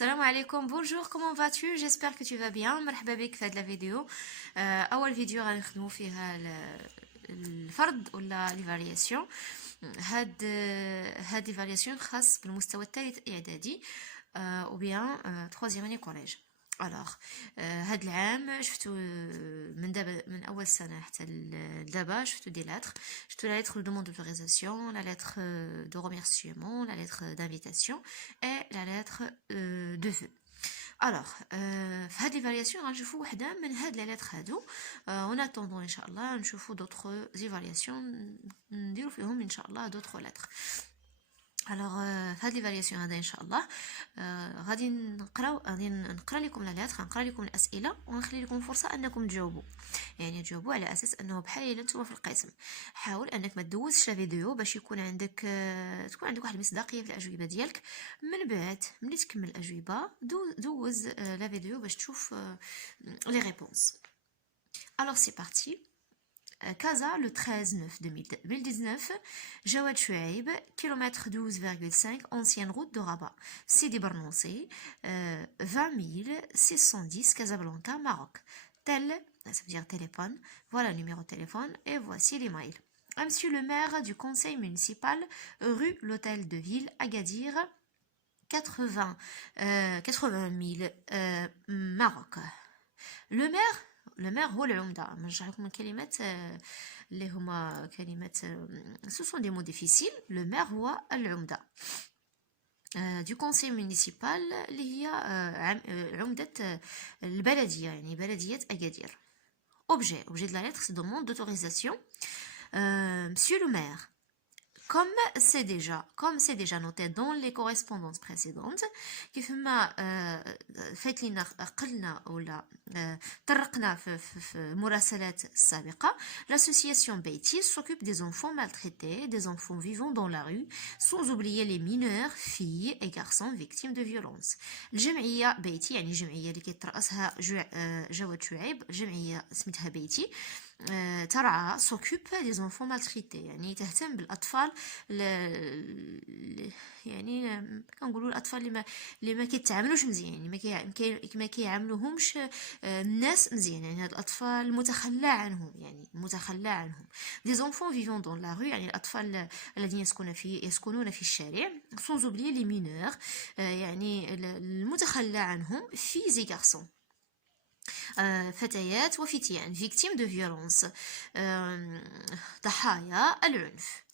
Salam alaikum, bonjour, comment vas-tu? J'espère que tu vas bien. مرحبا بك في هذه الفيديو. أول فيديو غنخدمو فيها الفرض ولا لي فارياسيون. هاد لي فارياسيون خاص بالمستوى الثالث إعدادي أو بيان troisième année collège. الوغ هاد العام شفتو من دابا من اول سنه حتى لدابا شفتو دي لاتر. شفتو لا lettre de demande d'autorisation, la lettre de remerciement, la lettre d'invitation et la lettre de vœux. الوغ في هاد ليفالياسيون غنشوفو وحده من هاد لي لاتر هادو اون اتوندون ان شاء الله نشوفو دوطخ زيفالياسيون نديرو فيهم ان شاء الله دوطخ لاتر. الوغ في هاد ليفالياسيون هذا ان شاء الله غادي نقرا لكم لا لاتر، غنقرا لكم الاسئله ونخلي لكم فرصه انكم تجاوبوا، يعني تجاوبوا على اساس انه بحال الا نتوما في القسم. حاول انك ما تدوزش لا فيديو باش يكون عندك واحد المصداقيه في الاجوبه ديالك. من بعد ملي تكمل الاجوبه دوز لا فيديو باش تشوف لي ريبونس. الوغ سي بارتي. Casa, le 13/9/2019, Jawad Chouaib, kilomètre 12,5, ancienne route de Rabat. Sidi Barnoussi, 20 610, Casablanca, Maroc. Tel, ça veut dire téléphone, voilà le numéro de téléphone et voici l'email. À Monsieur le maire du conseil municipal, rue l'Hôtel de Ville, Agadir, 80 000, Maroc. Le maire هو العمدة. نرجع لكم الكلمات اللي هما كلمات ce sont des mots difficiles. Le maire هو العمدة du conseil municipal اللي هي عمدة البلدية، يعني بلدية أكادير. objet de la lettre, c'est demande d'autorisation. Monsieur le maire, comme c'est déjà noté dans les correspondances précédentes, كيف ما فات لينا قلنا ولا طرقنا في مراسلات السابقة، l'association Beiti s'occupe des enfants maltraités, des enfants vivant dans la rue, sans oublier les mineurs, filles et garçons victimes de violences. الجمعية بيتي يعني الجمعية اللي كيترأسها جواد شعيب، جمعية سميتها بيتي، ترعى s'occupe des enfants maltraités، يعني تهتم بالأطفال يعني كنقولوا الأطفال اللي ما كيتعاملوش مزيان، يعني ما كيعاملوهمش الناس مزيان، يعني هاد الأطفال المتخلى عنهم، يعني المتخلى عنهم. des enfants vivant dans la rue يعني الأطفال الذين يسكنون في الشارع. sans oublier les mineurs يعني المتخلى عنهم filles et garçons، فتيات وفتيان victimes de violence، ضحايا العنف.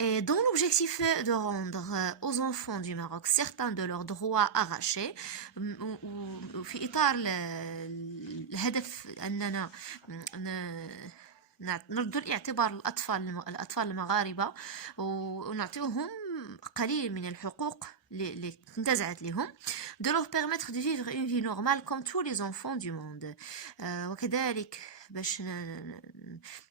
Et dans l'objectif de rendre aux enfants du Maroc certains de leurs droits arrachés، وفي إطار الهدف أننا نردوا الاعتبار الأطفال المغاربة ونعطيهم قليل من الحقوق اللي انتزعت لهم، de leur permettre de vivre une vie normale comme tous les enfants du monde. وكذلك باش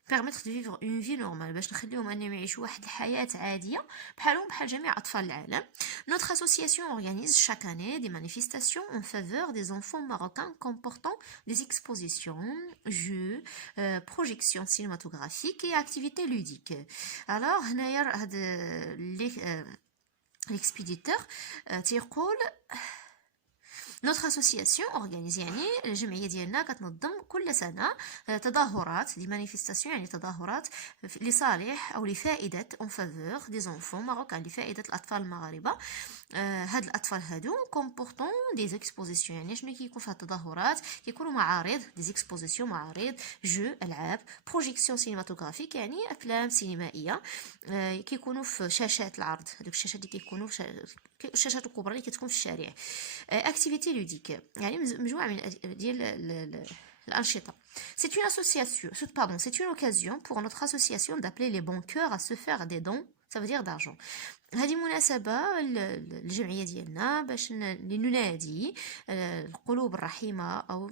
permettre de vivre une vie normale، باش نخليهم انهم يعيشوا واحد الحياة عادية بحال جميع أطفال العالم. Notre association organise chaque année des manifestations en faveur des enfants marocains comportant des expositions, jeux, projections cinématographiques et activités ludiques. Alors هنايا هاد l'expéditeur تيقول Notre association organise يعني الجمعية ديالنا كتنظم كل سنة تظاهرات دي مانيفستاسيون، يعني تظاهرات لصالح أو لفائدة en faveur des enfants marocains، لفائدة الأطفال المغاربة. هاد الأطفال هادو comportant des expositions، يعني شنو كيكون في التظاهرات؟ كيكونوا معارض des expositions، معارض جو ألعاب، بروجيكسيون سينماتوغرافيك يعني أفلام سينمائية كيكونوا في شاشات العرض، هذوك الشاشات اللي كيكونوا في الشاشات الكبرى اللي كتكون في الشارع. activité ludique يعني مجموعة من ديال الأنشطة. C'est une occasion pour notre association d'appeler les bons cœurs à se faire des dons، ça veut dire d'argent. هذه مناسبة الجمعية ديالنا باش ننادي القلوب الرحيمة أو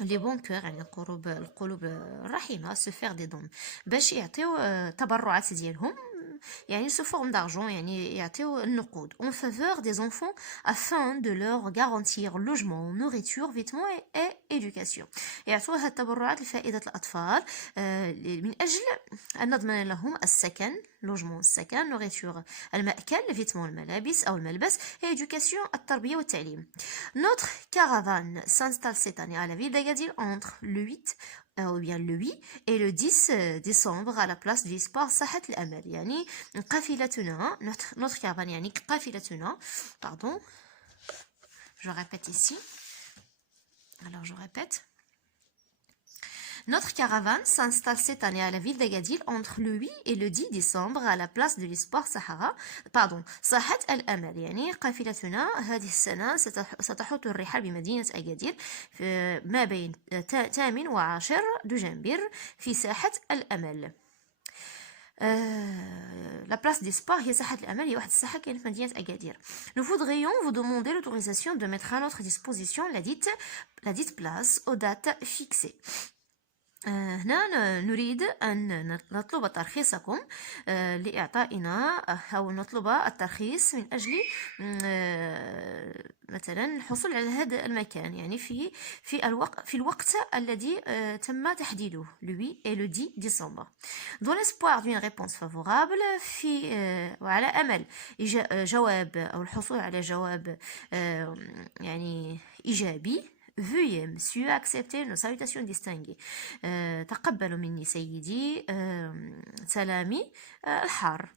لي بون كور، يعني القلوب الرحيمة se faire des dons، باش يعطيو تبرعات ديالهم يعني sous forme d'argent، يعني يعطيو النقود en faveur des enfants afin de leur garantir logement, nourriture, vêtements et éducation. يعطيو هاد التبرعات لفائدة الأطفال من أجل أن نضمن لهم السكن logement السكن nourriture المأكل vêtements الملابس أو الملبس et éducation التربية والتعليم. Notre caravane s'installe cette année à la ville d'Agadir entre le 8 ou bien le 8 et le 10 décembre à la place du sport ساحة الأمل. يعني قافلتنا notre caravane يعني قافلتنا pardon je répète ici alors je répète. Notre caravane s'installe cette année à la ville d'Agadir entre le 8 et le 10 décembre à la place de l'espoir Sahara ساحة الأمل. يعني قافلتنا هذه السنة ستحط الرحال بمدينة أكادير ما بين 8 و10 دجنبر في ساحة الأمل. La place d'espoir هي ساحة الأمل هي واحد الساحة كاينة في مدينة أكادير. Nous voudrions vous demander l'autorisation de mettre à notre disposition la dite place aux dates fixées. هنا نريد أن نطلب ترخيصكم لإعطائنا أو نطلب الترخيص من أجل مثلا الحصول على هذا المكان يعني في الوقت الذي تم تحديده le 8 et le 10 décembre. Dans l'espoir d'une réponse favorable وعلى أمل جواب أو الحصول على جواب يعني إيجابي. Veuillez, monsieur, accepter nos salutations distinguées. تقبلوا مني سيدي سلامي الحار.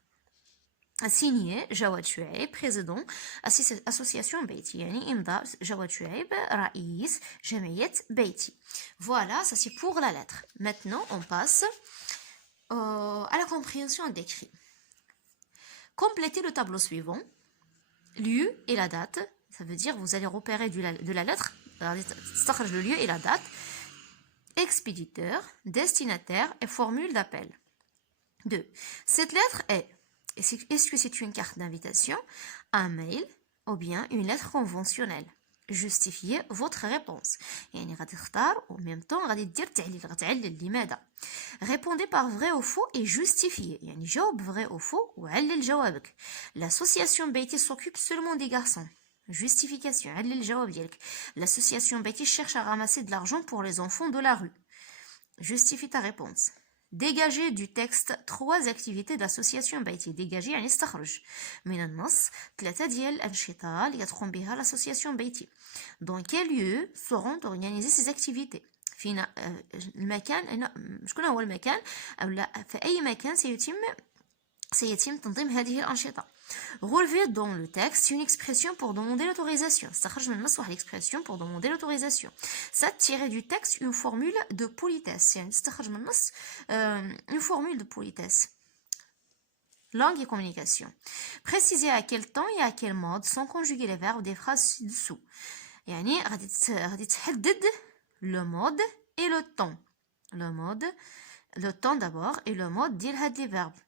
signé جواد شعيب président association بيتي يعني إمضاء جواد شعيب رئيس جمعية بيتي. Voilà, ça c'est pour la lettre. Maintenant, on passe à la compréhension d'écrit. Complétez le tableau suivant. Lieu et la date. Ça veut dire vous allez repérer de la lettre. تستخرج le lieu et la date, expéditeur, destinataire et formule d'appel. 2. Cette lettre est-ce que c'est une carte d'invitation, un mail ou bien une lettre conventionnelle? Justifiez votre réponse. يعني غادي تختار و même temps غادي دير التعليل غتعلل لماذا. Répondez par vrai ou faux et justifiez. يعني جاوب vrai ou faux وعلل جوابك. L'association Beiti s'occupe seulement des garçons. Justification. L'association Beiti cherche à ramasser de l'argent pour les enfants de la rue. Justifie ta réponse. Dégagez du texte 3 activités de l'association Beiti. Dégagez يعني استخرج من النص 3 ديال الأنشطة اللي تقوم بها l'association Beiti. Dans quel lieu seront organisées ces activités? فينا المكان شكون هو المكان أو لا في أي مكان سيتم تنظيم هذه الأنشطة. Relevez dans le texte une expression pour demander l'autorisation. استخرج من النص واحد expression pour demander l'autorisation. Ça tirer du texte une formule de politesse. يعني استخرج من النص une formule de politesse. Langue et communication. Précisez à quel temps et à quel mode sont conjugués les verbes des phrases ci-dessous. يعني غادي تحدد le mode et le temps. Le temps d'abord et le mode ديال هاد les verbes.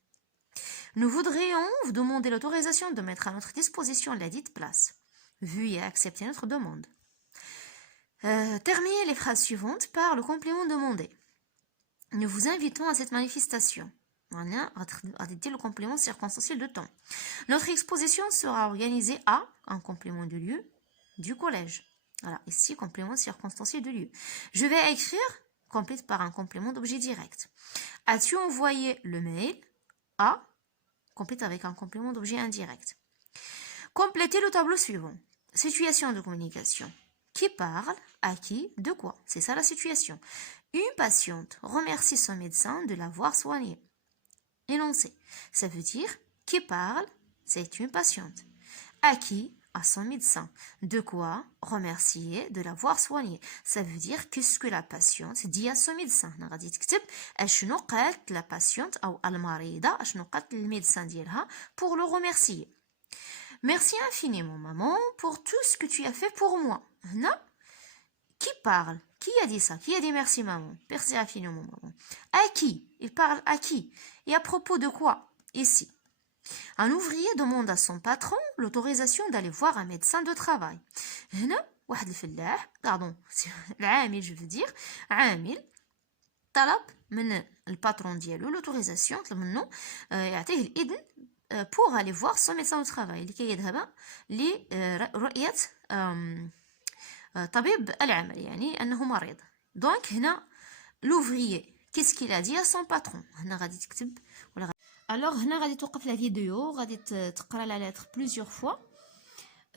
Nous voudrions vous demander l'autorisation de mettre à notre disposition la dite place. Veuillez accepter notre demande. Terminez les phrases suivantes par le complément demandé. Nous vous invitons à cette manifestation. Voilà, le complément circonstanciel de temps. Notre exposition sera organisée à un complément de lieu du collège. Voilà, ici, complément circonstanciel de lieu. Je vais écrire, complète par un complément d'objet direct. As-tu envoyé le mail à complète avec un complément d'objet indirect. Complétez le tableau suivant. Situation de communication. Qui parle, à qui, de quoi? C'est ça la situation. Une patiente remercie son médecin de l'avoir soignée. Énoncé. Ça veut dire qui parle, c'est une patiente. À qui? À son médecin. De quoi? Remercier de l'avoir soigné. Ça veut dire qu'est-ce que la patiente dit à son médecin. غادي تكتب اشنو قالت la patiente أو المريضة اشنو قالت الميدسان ديالها pour le remercier. Merci infiniment maman pour tout ce que tu as fait pour moi. هنا qui parle? Qui a dit ça? Qui a dit merci maman? Merci infiniment maman. À qui? Il parle à qui? Et à propos de quoi? Ici. Un ouvrier demande à son patron l'autorisation d'aller voir un médecin de travail. هنا واحد الفلاح العامل je veux dire عامل طلب من الباترون ديالو l'autorisation طلب منه يعطيه الإذن pour aller voir son médecin de travail لكي يذهب لرؤية طبيب العمل يعني أنه مريض. Donc هنا l'ouvrier qu'est-ce qu'il a dit à son patron. هنا غادي تكتب Alors هنا غادي توقف la vidéo غادي تقرا la lettre plusieurs fois.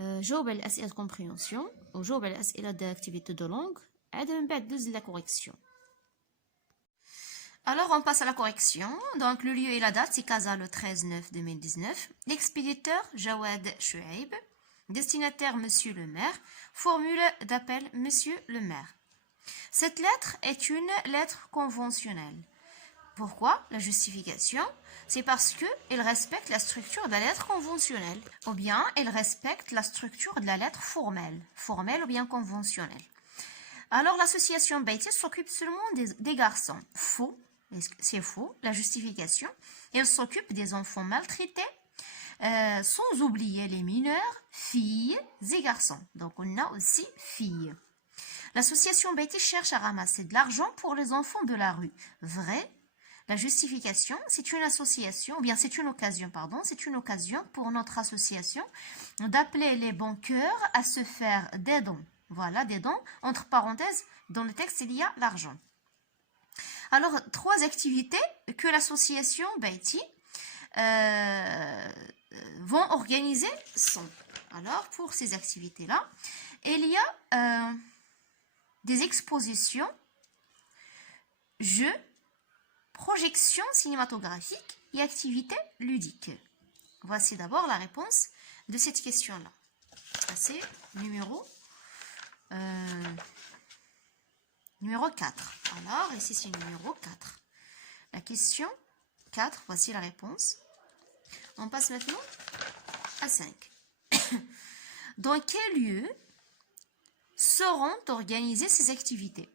جاوب على الأسئلة de compréhension وجاوب على الأسئلة d'activité de langue عاد من بعد دوز la correction. Alors, on passe à la correction. Donc, le lieu et la date, c'est Casa le 13/9/2019. L'expéditeur, Jawad Chouaib. Destinataire, Monsieur le maire. Formule d'appel, Monsieur le maire. Cette lettre est une lettre conventionnelle. Pourquoi? La justification, c'est parce qu'elle respecte la structure de la lettre conventionnelle. Ou bien, elle respecte la structure de la lettre formelle. Formelle ou bien conventionnelle. Alors, l'association Baïti s'occupe seulement des garçons. Faux. C'est faux, la justification. Elle s'occupe des enfants maltraités, sans oublier les mineurs, filles et garçons. Donc, on a aussi filles. L'association Baïti cherche à ramasser de l'argent pour les enfants de la rue. Vrai. La justification, c'est une association, ou bien c'est une occasion, pardon, c'est une occasion pour notre association d'appeler les bons cœurs à se faire des dons. Voilà, des dons. Entre parenthèses, dans le texte, il y a l'argent. Alors, 3 activités que l'association Baïti vont organiser sont. Alors, pour ces activités-là, il y a des expositions, jeux, projections cinématographiques et activités ludiques. Voici d'abord la réponse de cette question-là. C'est numéro 4. Alors, ici, c'est numéro 4. La question 4, voici la réponse. On passe maintenant à 5. Dans quel lieu seront organisées ces activités?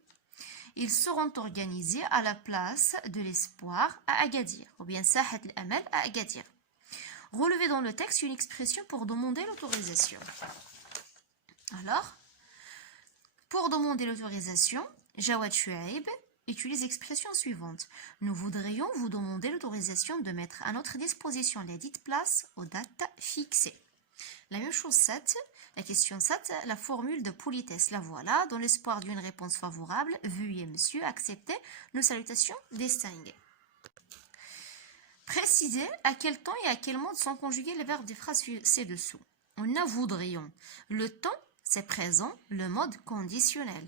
Ils seront organisés à la place de l'Espoir à Agadir, ou bien Sahat al-Amal à Agadir. Relevez dans le texte une expression pour demander l'autorisation. Alors, pour demander l'autorisation, Jawad Chouaib utilise l'expression suivante. Nous voudrions vous demander l'autorisation de mettre à notre disposition les dites places aux dates fixées. La même chose 7, la question 7, la formule de politesse, la voilà. Dans l'espoir d'une réponse favorable, veuillez monsieur accepter nos salutations distinguées. Précisez à quel temps et à quel mode sont conjugués les verbes des phrases ci-dessous. On a voudrions. Le temps, c'est présent, le mode conditionnel.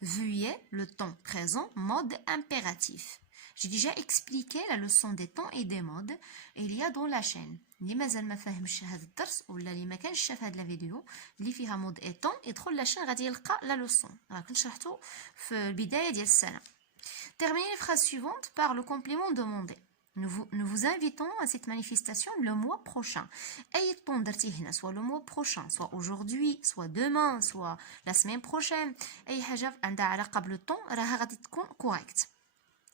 Veuillez, le temps présent, mode impératif. J'ai déjà expliqué la leçon des temps et des modes. Il y a dans la chaîne. اللي مازال ما فاهمش هذا الدرس ولا اللي ما كانش شاف هذا الفيديو اللي فيها مود اي طون يدخل لاشين غادي يلقى لا لوسون راه كنت شرحته في البدايه ديال السنه. Terminez les phrases suivantes par le complément demandé. Nous vous invitons à cette manifestation le mois prochain. أي طون درتيه هنا soit le mois prochain, soit aujourd'hui, soit demain, soit la semaine prochaine. أي حاجة عندها علاقة بالطون راها غادي تكون correct.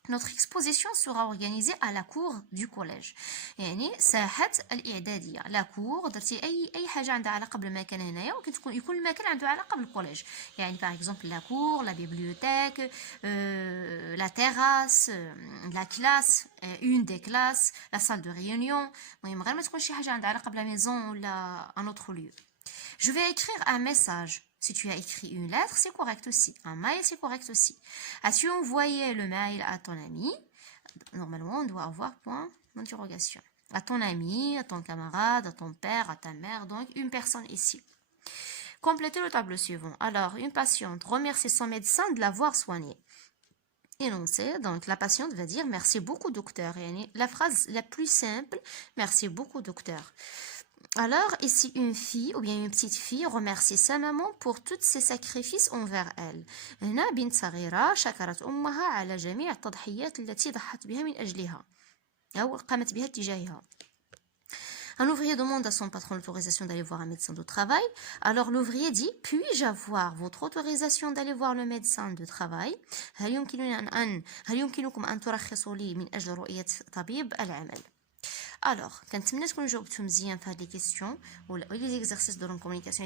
Notre exposition sera organisée à la cour du collège. يعني ساحة الإعدادية. La cour درتي أي حاجة عندها علاقة بالمكان هنايا وكتكون يكون المكان عنده علاقة بالكوليج. يعني par exemple la cour, la bibliothèque, la terrasse, la classe, une des classes, la salle de réunion. المهم غير ما تكون شي حاجة عندها علاقة بلا maison ولا un autre lieu. Je vais écrire un message. Si tu as écrit une lettre, c'est correct aussi. Un mail, c'est correct aussi. As-tu envoyé le mail à ton ami? Normalement, on doit avoir point d'interrogation. À ton ami, à ton camarade, à ton père, à ta mère. Donc, une personne ici. Complétez le tableau suivant. Alors, une patiente remercie son médecin de l'avoir soignée. Énoncé, donc la patiente va dire merci beaucoup docteur. La phrase la plus simple, merci beaucoup docteur. Alors, ici, une fille ou bien une petite fille remercie sa maman pour tous ses sacrifices envers elle. هنا بنت صغيرة شكرت أمها على جميع التضحيات التي ضحت بها من أجلها أو قامت بها تجاهها. Un ouvrier demande à son patron l'autorisation d'aller voir un médecin de travail. Alors l'ouvrier dit, puis-je avoir votre autorisation d'aller voir le médecin de travail? هل يمكنكم أن ترخصوا لي من أجل رؤية طبيب العمل؟ Alors, كنتمنى تكونوا جاوبتوا مزيان في هذه لي كيسيون ولا لي زيكزارسيس دو لا كومونيكاسيون